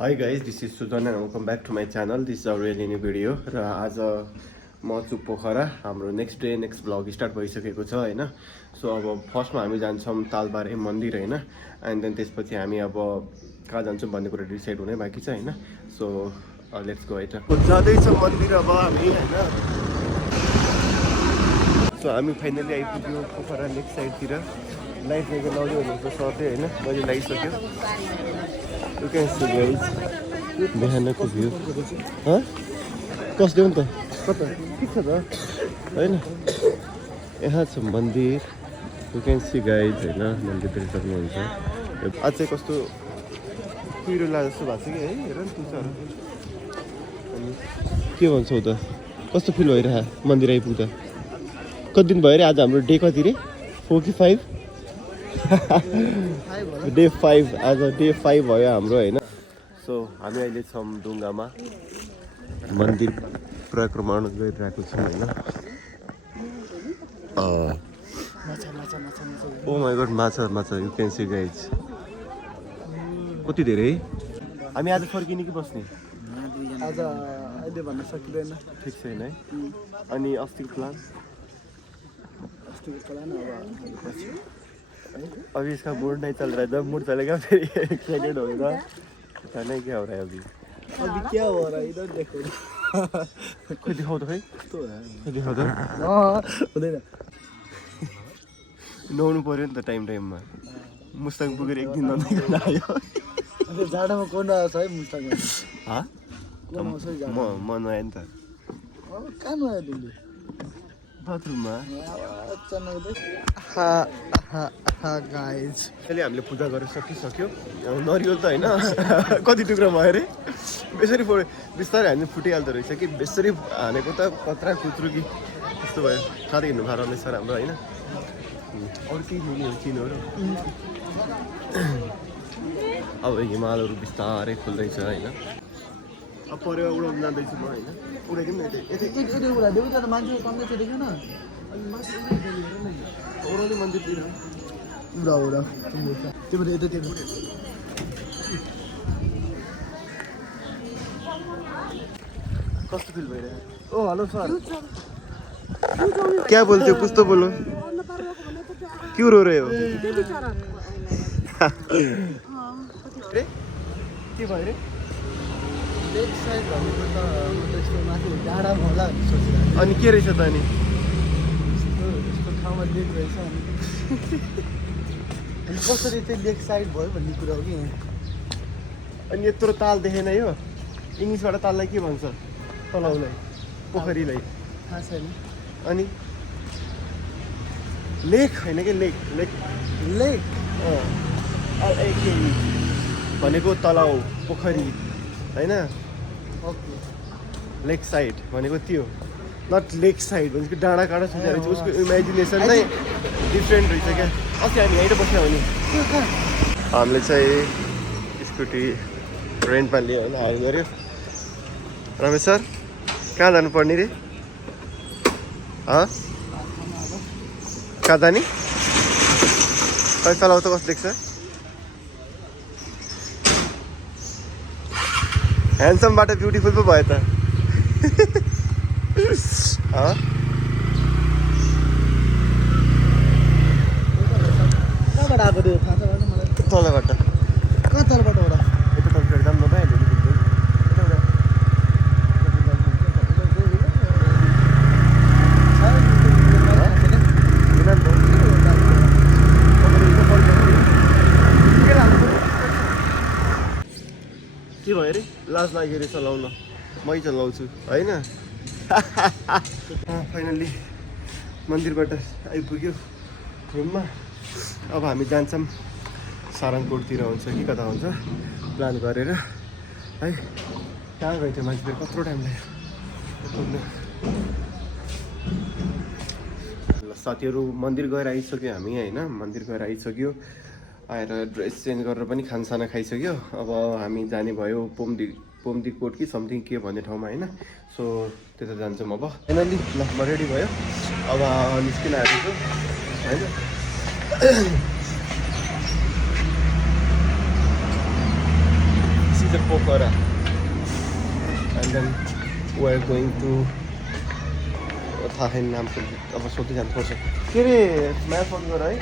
Hi guys, this is Sudan and welcome back to my channel. This is a really new video र आज म छु पोखरा हाम्रो next vlog start भइसकेको छ हैन. सो अब फर्स्टमा हामी जान्छौँ तालबारे मन्दिर हैन एन्ड देन त्यसपछि हामी अब कहाँ जान्छौँ भन्ने कुरा डिसाइड हुनै बाँकी छ हैन. सो लेट्स गो हैट. जाँदैछ मन्दिर अब हामी हैन. सो हामी फाइनली आइपुग्यो पोखरा नेक्स्ट साइडतिर. लाइट लिएर लाउँदै हुनुहुन्छ सरले हैन. मैले लागिसक्यो. You can see guys, बिहानको भ्यू. कसले हो नि त कता के छ त हैन. यहाँ छ मन्दिर. You can see guys हैन. मन्दिर देख्न सक्नुहुन्छ. आज चाहिँ कस्तो कुहिरो लाग्छ जस्तो भएको छ कि है. हेर न तुलसाहरू. अनि के भन्छौ त कस्तो फिल भइरहेको मन्दिर आइपुग्दा. कति दिन भयो रे आज हाम्रो डे कति रे 4 कि 5 डे 5 आज डे 5 भयो हाम्रो हैन. सो हामी अहिले छौँ ढुङ्गामा मन्दिर परिक्रमा गरिरहेको छौँ हैन. ओ माय गॉड माछा यु क्यान सी गाइज कति धेरै. हामी आज फर्किने कि बस्ने आज अहिले भन्न सकिँदैन. ठिक छैन है. अनि अस्तिको प्लान अभी इसका मूड नहीं चल रहा है. जब मूड चलेगा फिर एक्साइटेड होगा. पता नहीं क्या हो रहा है अभी. अभी क्या हो रहा है इधर देखो. कोई दिखाओ तो भाई. कोई दिखाओ तो. हुँदैन. नुहाउनु पर्यो नि त टाइममा. मुस्ताङ पुगेर एक दिन ननुहाइकन आयो. अनि जाडोमा कोन आउँछ है मुस्ताङमा. म नुहाएँ नि त. कहाँ नुहायो तिमीले. बाथरुममा. गाइज अहिले हामीले पूजा गरेर सकिसक्यो. नरिवल त होइन कति टुक्रा भयो अरे. बेसरी बिस्तारै हामी फुटिहाल्दो रहेछ कि बेसरी हानेको त कत्रा कुत्रु कि त्यस्तो भयो. साह्रै हिँड्नु भएको रहेछ हाम्रो होइन. अरू केही लिने चिनहरू. अब हिमालहरू बिस्तारै खुल्दैछ होइन. अब परेवा उडाउनु जाँदैछु म होइन. उडाइदिउँ न यति उडाइदियो उता त मान्छे कम्ती थियो देखेन. ओह्राली मन्दिरतिर उडा तिम्रो यतातिर कस्तो फिल भइरहेको. ओ हेलो सर. क्या बोलते हो कुछ तो बोलो. क्यों रो रहे हो. के भयो रे. लेक साइड भनेको त त्यस्तो माथि डाँडामा होला भन्ने सोचिरहेको. अनि के रहेछ त अनि यस्तो ठाउँमा लेक रहेछ. अनि कसरी चाहिँ लेक साइड भयो भन्ने कुरा हो कि. अनि यत्रो ताल देखेन यो. इङ्ग्लिसबाट ताललाई के भन्छ. तलाउलाई पोखरीलाई थाहा छैन. अनि लेक होइन कि लेक लेक लेक भनेको तलाउ पोखरी होइन. ओके लेक साइड भनेको त्यो नट लेक साइड भनेको डाँडा काँडा सोचेर रहेछ. उसको इमेजिनेसन नै डिफ्रेन्ट रहेछ क्या. अस्ति हामी यहीँ बस्यो भने हामीले चाहिँ स्कुटी रेन्टमा लियो होइन. हायर गऱ्यो. रमेश सर कहाँ जानुपर्ने रे. कहाँ जाने. खै चलाउ त कस्तो देख्छ. ह्यान्डसमबाट ब्युटिफुल पो भयो त. कहाँबाट आएको त्यो थाहा छ भने मलाई. तलबाट कहाँ तलबाट होला. यता तलबाट दाम नपाइहाल्यो नि. के भयो अरे लाज लाग्यो अरे चलाउन. मै चलाउँछु होइन. फाइनल्ली मन्दिरबाट आइपुग्यो रुममा. अब हामी जान्छौँ सारङकोटतिर हुन्छ कि कता हुन्छ प्लान गरेर है. कहाँ गएको थियो मान्छे फेरि कत्रो टाइम लाग्यो. ल साथीहरू मन्दिर गएर आइसक्यो हामी होइन. मन्दिर गएर आइसक्यो. आएर ड्रेस चेन्ज गरेर पनि खानसाना खाइसक्यो. अब हामी जाने भयो पोमदी कोट कि समथिङ के भन्ने ठाउँमा होइन. सो त्यता जान्छौँ अब. फाइनल्ली ल म रेडी भयो. अब निस्किन आएको छु होइन. is a Pokhara. And then we are going to थाहा छैन नाम अब सोध्दै जानुपर्छ के अरे म्याप अन गर है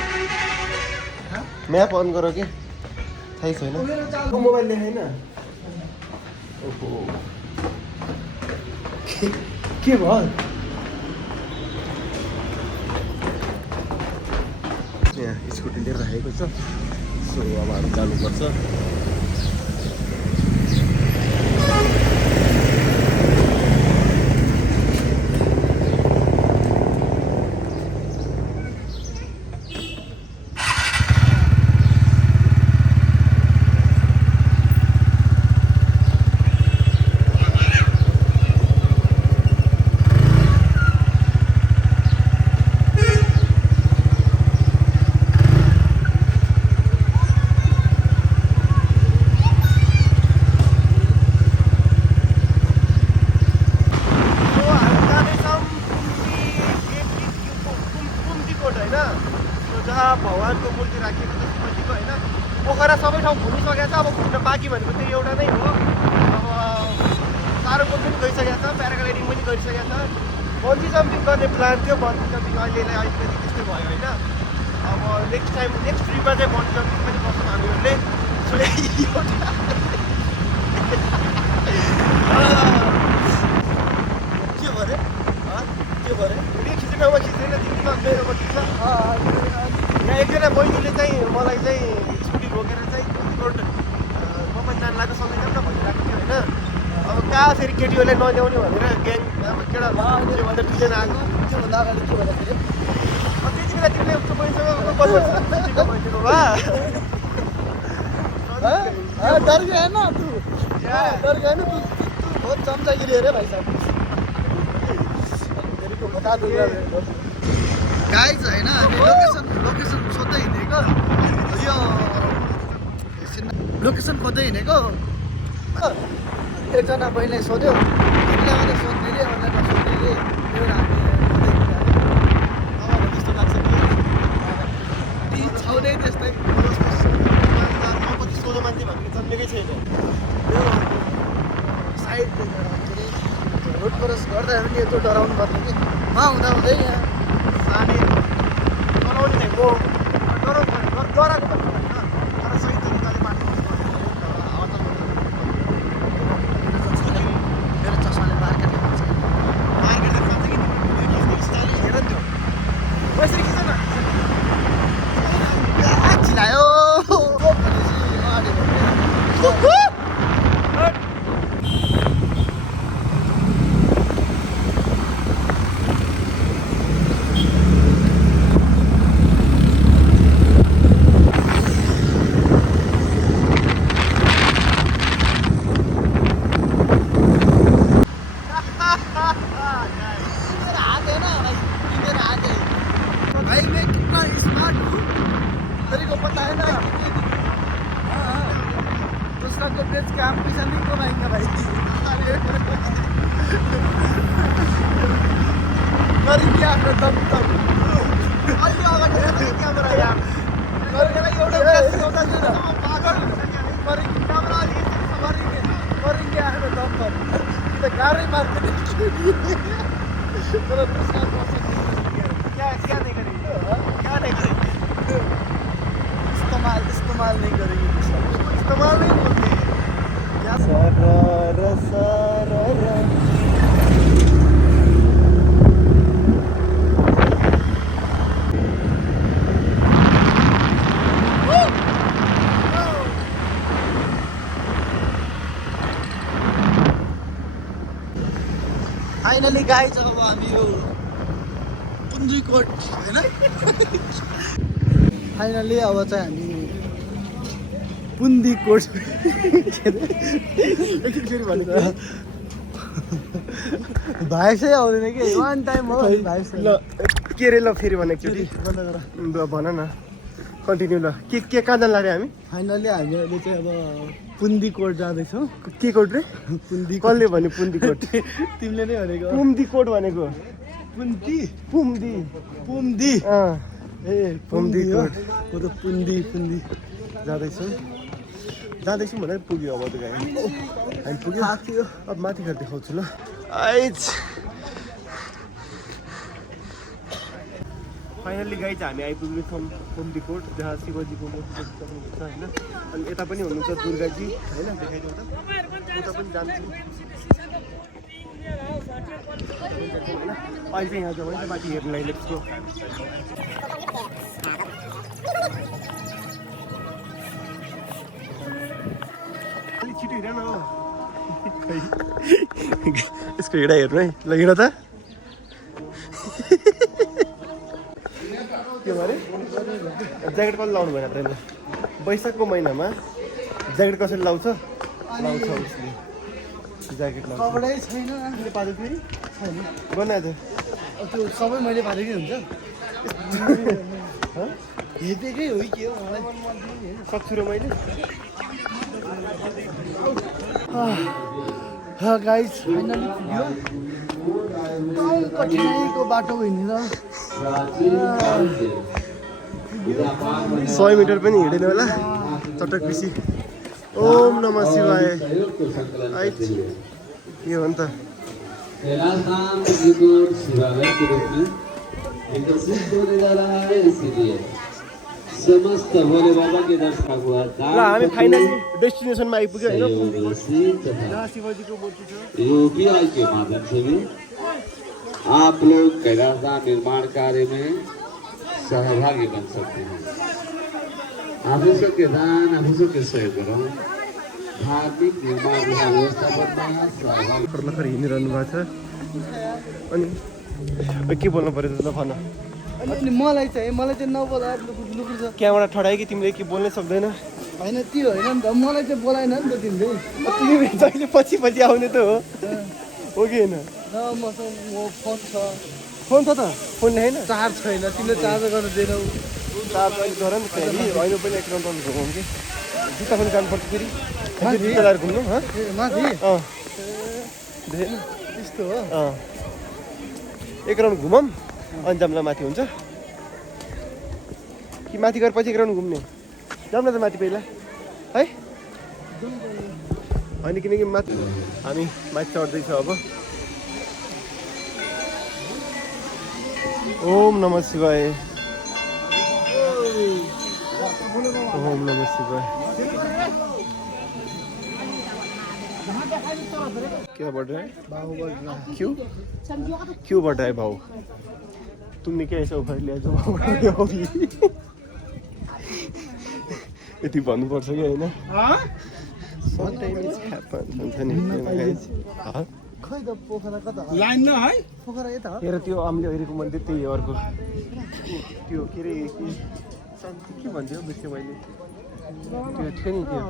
म्याप अन गर के थाहै छैन मोबाइल देखाइन ओहो के भयो यहाँ स्कुटी लिएर राखेको छ सो अब हामी जानुपर्छ भगवानको मूर्ति राखिएको छ शिवजीको होइन पोखरा सबै ठाउँ घुमिसकेको छ अब घुम्न बाँकी भनेको चाहिँ एउटा नै हो अब सारोकोट पनि गइसकेको छ प्याराग्लाइडिङ पनि गरिसकेको छ बन्जी जम्पिङ गर्ने प्लान थियो बन्जी जम्पिङ अहिलेलाई अलिकति त्यस्तै भयो होइन अब नेक्स्ट ट्रिपमा चाहिँ बन्जी जम्पिङ पनि गर्छौँ हामीहरूले सो के भयो अरे भिडियो खिच्न म खिच्दैन तिमीमा मेरोमा खिच्छ यहाँ एकजना बहिनीले चाहिँ मलाई चाहिँ स्कुटी रोकेर चाहिँ रोड म पनि जान लाग्दा सँगै जाऊँ न भनिरहेको थियो होइन अब कहाँ फेरि केटीहरूलाई नल्याउने भनेर ग्याङ अब केटा भन्दा दुईजना आएको त्योभन्दा अगाडि के भन्दाखेरि त्यति बेला तिमीले उस्तो बहिनीसँग भनिदिनु भा डर गयो न तू डर गयो न तू बहुत चम्चागिरी अरे भाइ साहब तेरीको बता दूंगा गाइज होइन हामी लोकेसन सोध्दै हिँडेको यो लोकेसन खोज्दै हिँडेको एकजना बहिनीले सोध्यो तिमीलाई मात्रै सोध्ने रे अरूलाई नसोध्ने रे त्यही भएर हामी त्यस्तो लाग्छ कि छाउने त्यस्तै कति सोझो मान्छे भन्ने जन्मेकै छैन यो साइड के अरे रोड क्रस गर्दा पनि यत्रो डराउनु पर्ने कि हुँदा हुँदै यहाँ साने डराउने चाहिँ हो डराएको त होइन तर सही तरिकाले बाटो मेरो चस्माले मार्केट देखाउँछ कि स्टाइल हेर नि त्यो यसरी खिच्छ न चिलायो बेच के हम पैसा नहीं कमाएंगे भाई करेंगे आफ्नो दम अहिले अगाडि क्यामेरा यार गरेर एउटा पागल करेंगे क्यामेरा अलि करेंगे आफ्नो दम पर कि त गाह्रै मार्केट तर दूसरा क्या नहीं करेंगे क्या नहीं करेंगे इस्तेमाल नहीं करेंगे इस्तेमाल नहीं बोलते सरर सरर फाइनली गाइज अब हामी यो पुन्जीकोट होइन फाइनली अब चाहिँ हामी पुन्जीकोट एकचोटि भनेको भाइसै आउँदैन कि वान टाइम हो भाइस ल के रे ल फेरि भने एकचोटि भन न कन्टिन्यू ल के कहाँ जान लाग्यो हामी फाइनली हामी अहिले चाहिँ अब पुन्जीकोट जाँदैछौँ के कोट रे पुन्जी कसले भन्यो पुन्जीकोट तिमीले नै भनेको पुन्जीकोट भनेको पुन्जी पुम्दी पुम्दी ए पुन्जीकोट म त पुन्जी जाँदैछौँ जाँदैछौँ भनेर पुग्यो अब त गाडी हामी पुग्यो अब माथि गएर देखाउँछु ल फाइनल्ली गाइज हामी आइपुग्नेछौँ कुम्दी कोट जहाँ शिवजीको मूर्ति देख्नुहुन्छ होइन अनि यता पनि हुनुहुन्छ दुर्गाजी होइन देखाइदिउँ त उता पनि जान्छौँ अहिले चाहिँ यहाँ जाउँ है माथि हेर्नुलाई लेख्छु अलिक छिटो हिँड न यसको हिँडा हेर्नु है ल हिँड त के भरे ज्याकेट कसले लाउनु भएन तैँले वैशाखको महिनामा ज्याकेट कसरी लाउँछ उसले ज्याकेट लाउँछ कपडै छैन पाएको फेरि छैन बनाए त त्यो सबै मैले पारेकै हुन्छ हेपेकै हो के हो मलाई सक्छु र मैले गाइस फाइनली पुग्यो कठिनाइको बाटो हिँडेर 100 मिटर पनि हिँडेन होला चटक पिसी ओम नमः शिवाय के हो नि त कैलाश धाम जीपुर शिवालय के रूप में विकसित होने जा रहा है इसीलिए समस्त भोले बाबा के दर्शन हुआ ल हामी फाइनली डेस्टिनेसनमा आइपुग्यो होइन तथा जहाँ शिवजीको मूर्ति छ यूपीआई के माध्यम से भी आप लोग कैलाश धाम निर्माण कार्य में सहभागी बन सकते हैं आफूसों के दान आफूसों के सहयोग धार्मिक निर्माण तथा व्यवस्थापनमा सहभागी भर्खर हिँडिरहनु भएको छ अनि के बोल्नु पऱ्यो त भन अनि मलाई चाहिँ नबोला लुकुर छ क्यामेरा ठडायो कि तिमीले के बोल्नै सक्दैन होइन त्यो होइन नि त मलाई चाहिँ बोलाएन नि त तिमीले तिमी जहिले पछि पछि आउने त हो कि होइन र मसँग फोन छ फोन छ त फोन होइन चार्ज छैन तिमीले चार्ज गर्न दिएनौ चार्ज अहिले गर नि फेरि होइन पनि एक राउन्ड घुमाउँ कि जुत्ता पनि जानुपर्छ फेरि माथि? जुत्ता लगाएर घुम्नु ए माथि देखेन त्यस्तो हो एक राउन्ड घुमौँ अनि जाम्ला माथि हुन्छ कि माथि गएर पछि एक राउन्ड घुम्ने जाउँ न त माथि पहिला है होइन किनकि माथि हामी माथि चढ्दैछ अब ओम नमः शिवाय ओम नमः शिवाय क्या बढ़ रहा है क्यों क्यों बढ़ रहा है भाव तुमने क्या ऐसा उखाड़ लिया जो भाव बढ़ गया होगी यति भन्नुपर्छ कि होइन समटाइम्स ह्यापन्स हुन्छ नि गाइस खै त पोखरा कता लाइन न है पोखरा यता हो हेर त्यो हामीले हेरेको मन्दिर त्यही हो अर्को त्यो के अरे शान्ति के भन्थ्यो बिर्सेँ मैले त्यो थियो नि त्यो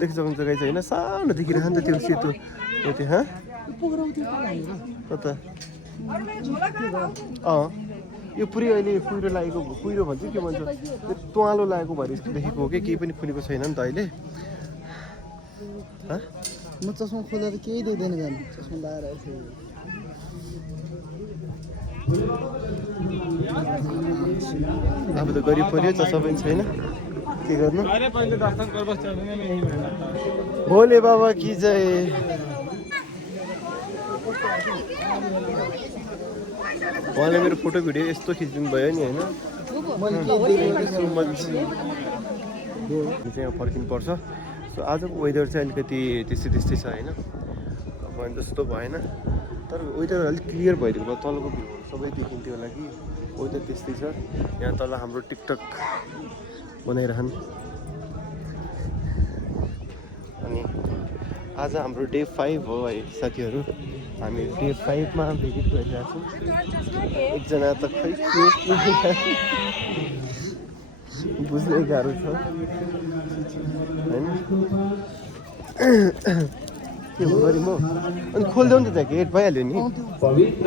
देखिसक्नुहुन्छ गाइस होइन सानो देखिरहेको नि त त्यो सेतो हो त्यो कता यो पुरै अहिले कुहिरो लागेको कुहिरो भन्छ के भन्छ त्यो तुवालो लागेको भएर यस्तो देखेको हो कि केही पनि फुलेको छैन नि त अहिले म चस्मा खोलेर केही देख्दैन जानु चस्मा लगाएर आएको अब त गरिब पऱ्यो चस्मा पनि छैन के गर्नु भोले बाबा की जय उहाँले मेरो फोटो भिडियो यस्तो खिचिदिनु भयो नि होइन चाहिँ यहाँ फर्किनु पर्छ सो आजको वेदर चाहिँ अलिकति त्यस्तै छ होइन भने जस्तो भएन तर वेदर अलिक क्लियर भइदिएको भए तलको भ्यूहरू सबै देखिन्थ्यो होला कि वेदर त्यस्तै छ यहाँ तल हाम्रो टिकटक बनाइरहन् अनि आज हाम्रो डे 5 हो है साथीहरू हामी डे 5 मा भिजिट गरिरहेको छौँ एकजना त खै बुझ्नै गाह्रो छ होइन के गरी म अनि खोलिदेऊ नि त ज्याकेट भइहाल्यो नि पवित्र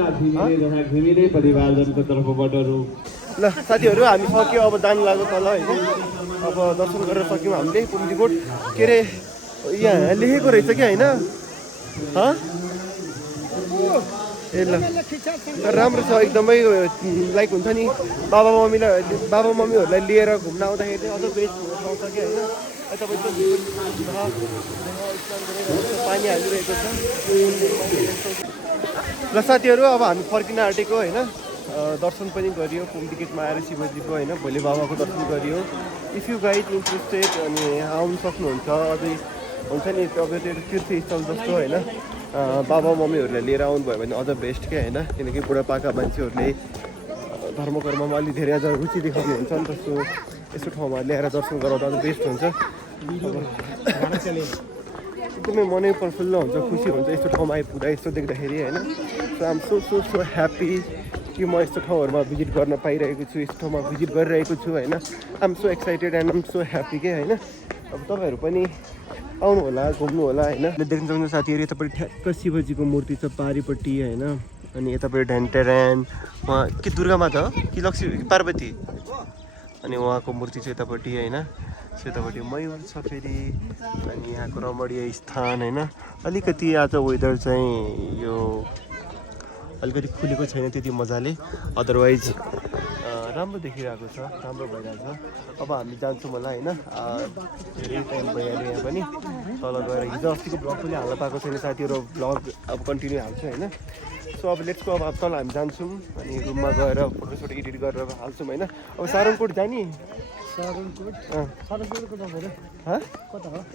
घिमिरे परिवारजनको तर्फबाट ल साथीहरू हामी सक्यो अब जानु लाग्यो तल होइन अब दर्शन गरेर सक्यौँ हामीले कुम्दीकोट के अरे यहाँ लेखेको रहेछ कि होइन ए ल राम्रो छ एकदमै लाइक हुन्छ नि बाबा मम्मीहरूलाई लिएर घुम्न आउँदाखेरि चाहिँ अझ बेस्ट हुन सक्छ कि होइन तपाईँको पानी हालिरहेको छ ल साथीहरू अब हामी फर्किन आँटेको होइन दर्शन पनि गरियो कुम्टिकेटमा आएर शिवजीको होइन भोलि बाबाको दर्शन गरियो इफ यु गाइड इन्ट्रेस्टेड अनि आउनु सक्नुहुन्छ अझै हुन्छ नि तपाईँको तीर्थस्थल जस्तो होइन बाबा मम्मीहरूलाई लिएर आउनुभयो भने अझ बेस्ट क्या होइन किनकि बुढापाका मान्छेहरूले धर्म कर्ममा अलिक धेरै अझ रुचि देखाउनुहुन्छ नि त यस्तो ठाउँमा ल्याएर दर्शन गराउँदा अझ बेस्ट हुन्छ एकदमै मनै प्रफुल्ल हुन्छ खुसी हुन्छ यस्तो ठाउँमा आइपुग्दा यस्तो देख्दाखेरि होइन सो आम सो ह्याप्पी कि म यस्तो ठाउँहरूमा भिजिट गर्न पाइरहेको छु यस्तो ठाउँमा भिजिट गरिरहेको छु होइन I'm so excited and I'm so happy के होइन अब तपाईँहरू पनि आउनु होला घुम्नु होला होइन देख्न सक्नु साथीहरू यतापट्टि ठ्याक्क शिवजीको मूर्ति छ पारिपट्टि होइन अनि यतापट्टि ढ्यान्टेरान उहाँ कि दुर्गा माता हो कि लक्ष्मी पार्वती अनि उहाँको मूर्ति छ यतापट्टि होइन सो यतापट्टि मयूर छ फेरि अनि यहाँको रमणीय स्थान होइन अलिकति आज वेदर चाहिँ यो अलिकति खुलेको छैन त्यति मजाले अदरवाइज राम्रो देखिरहेको छ राम्रो भइरहेको छ अब हामी जान्छौँ होला होइन धेरै टाइम भइहाल्यो यहाँ पनि तल गएर हिजो अस्तिको ब्लग पनि हाल्न पाएको छैन साथीहरू ब्लग अब कन्टिन्यू हाल्छु होइन सो अब लेट्सको अब तल हामी जान्छौँ अनि रुममा गएर फोटोसोटो एडिट गरेर हाल्छौँ होइन अब सारङकोट जाने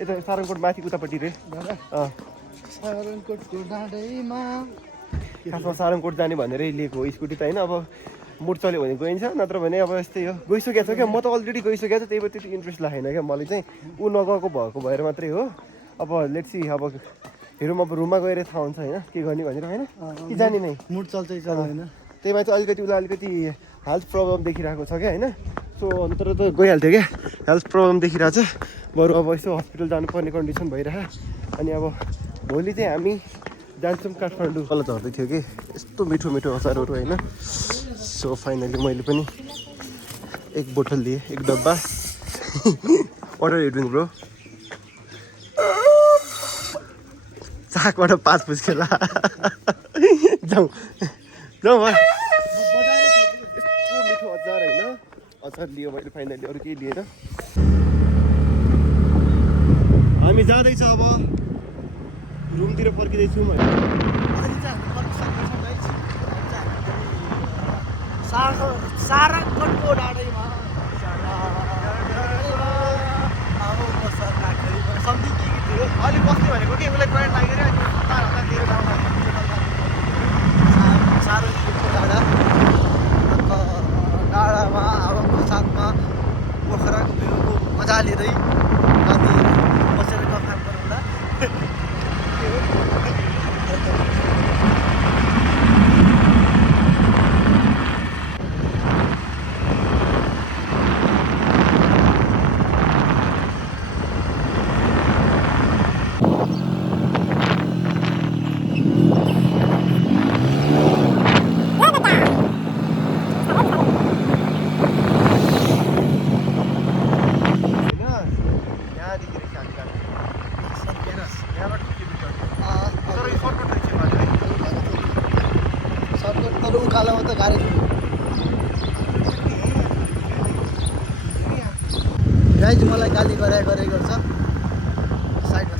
यता सारङकोट माथि उतापट्टि रे खासमा सारङकोट जाने भनेरै लिएको हो स्कुटी त होइन अब मुड चल्यो भने गइन्छ नत्र भने अब यस्तै हो गइसकेको छ क्या म त अलरेडी गइसकेको छु त्यही भएर त्यति इन्ट्रेस्ट लागेन क्या मलाई चाहिँ ऊ नगएको भएको भएर मात्रै हो अब लेट्स सी अब हेरौँ अब रुममा गएर थाहा हुन्छ होइन के गर्ने भनेर होइन कि जाने नै मुड चल्छ होइन त्यही भएर चाहिँ अलिकति उसलाई अलिकति हेल्थ प्रब्लम देखिरहेको छ क्या होइन सो नत्र त गइहाल्थ्यो क्या हेल्थ प्रब्लम देखिरहेको छ बरु अब यसो हस्पिटल जानुपर्ने कन्डिसन भइरह अनि अब भोलि चाहिँ हामी जान्छौँ काठमाडौँ कल झर्दै थियो कि यस्तो मिठो मिठो अचारहरू होइन सो फाइनली मैले पनि एक बोतल लिएँ एक डब्बा अर्डर हेर्नु ब्रो चाकबाट 5 पुस्केला जाउँ जाउँ भयो यस्तो मिठो अचार होइन अचार लियो मैले फाइनली अरू केही लिएर हामी जाँदैछ अब रुमतिर फर्किँदैछौँ सारङकोटको डाँडैमा सम्झिङ के थियो अलिक बस्ने भनेको कि उसलाई करेन्ट लागेर लिएर सारङकोटको डाँडामा हावाको साथमा पोखराको भ्यूको मजा लिँदै अनि बसेर कफान गरौँला उकालोमा त गाडी गाइज मलाई गाली गरेको छ साइडमा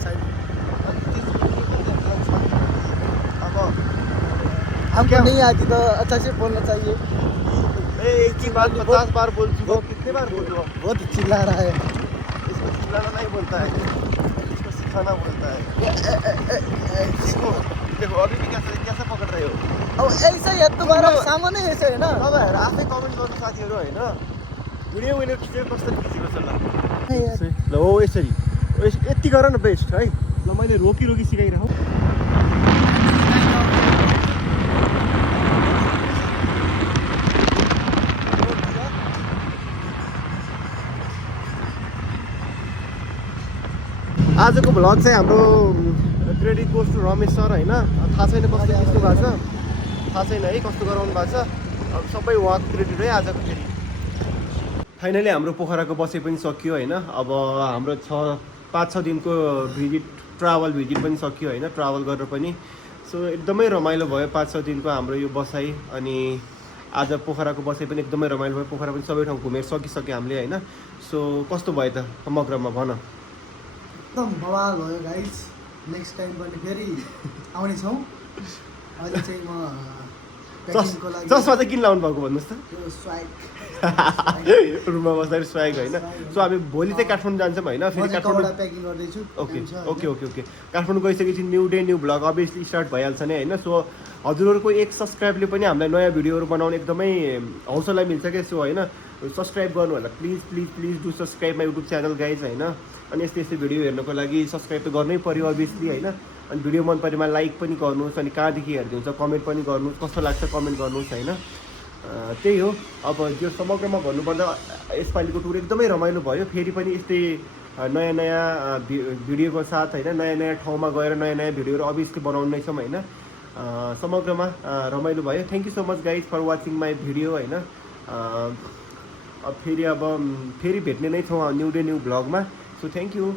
अब हमको नहीं आती तो अच्छा से बोलना चाहिए एक ही बात 50 बार बोल चुका हूँ कितने बार बोल रहा हूँ बहुत चिल्ला रहा है इसको चिल्लाना नहीं बोलता है इसको सिखाना बोलता है सीखो देखो अभी भी कैसे पकड़ रहे हो अब ऐसा है तुम्हारा सामान्य ऐसे है ना तपाईँहरू आफै कमेन्ट गर्नु साथीहरू होइन भिडियो मैले खिचेर कसरी खिचेको छ ल हो यसरी यति गर न बेस्ट है ल मैले रोकी सिकाइराखौँ आजको भ्लग चाहिँ हाम्रो credit goes to Ramesh sir होइन थाहा छैन कस्तो खिच्नु भएको छ थाहा छैन है कस्तो गराउनु भएको छ अब सबै उहाँको क्रेडिट है आजको फेरि फाइनली हाम्रो पोखराको बसाइ पनि सकियो होइन अब हाम्रो 5-6 दिनको ट्राभल भिजिट पनि सकियो होइन ट्राभल गरेर पनि सो एकदमै रमाइलो भयो 5-6 दिनको हाम्रो यो बसाइ अनि आज पोखराको बसाइ पनि एकदमै रमाइलो भयो पोखरा पनि सबै ठाउँ घुमेर सकिसक्यो हामीले होइन सो कस्तो भयो त समग्रमा भन एकदम बवाल भयो गाइज नेक्स्ट टाइम पनि फेरि आउने छौँ अहिले चाहिँ म प्याकिङको लागि चस्मा चाहिँ किन लाउनु भएको भन्नुहोस् त त्यो स्वाइक रुममा बस्दाखेरि स्वाग होइन सो हामी भोलि चाहिँ काठमाडौँ जान्छौँ होइन फेरि काठमाडौँ प्याकिङ गर्दैछु ओके काठमाडौँ गइसकेपछि new day new vlog obviously start भइहाल्छ नि होइन सो हजुरहरूको एक सब्सक्राइबले पनि हामीलाई नयाँ भिडियोहरू बनाउने एकदमै हौसला मिल्छ क्या सो होइन सब्सक्राइब गर्नु होला please do subscribe my YouTube channel guys होइन अनि यस्तै भिडियो हेर्नको लागि सब्सक्राइब त गर्नै पऱ्यो अभियसली होइन अनि भिडियो मन परेमा लाइक पनि गर्नुहोस् अनि कहाँदेखि हेरिदिनुहुन्छ कमेन्ट पनि गर्नुहोस् कस्तो लाग्छ कमेन्ट गर्नुहोस् होइन त्यही हो अब यो समग्रमा भन्नुपर्दा यसपालिको टुर एकदमै रमाइलो भयो फेरि पनि यस्तै नयाँ भिडियोको साथ होइन नयाँ ठाउँमा गएर नयाँ भिडियोहरू अभियसली बनाउने छौँ होइन समग्रमा रमाइलो भयो thank you so much guys for watching my video होइन फेरि भेट्ने नै छौँ न्यू डे न्यू भ्लगमा सो थ्याङ्क यू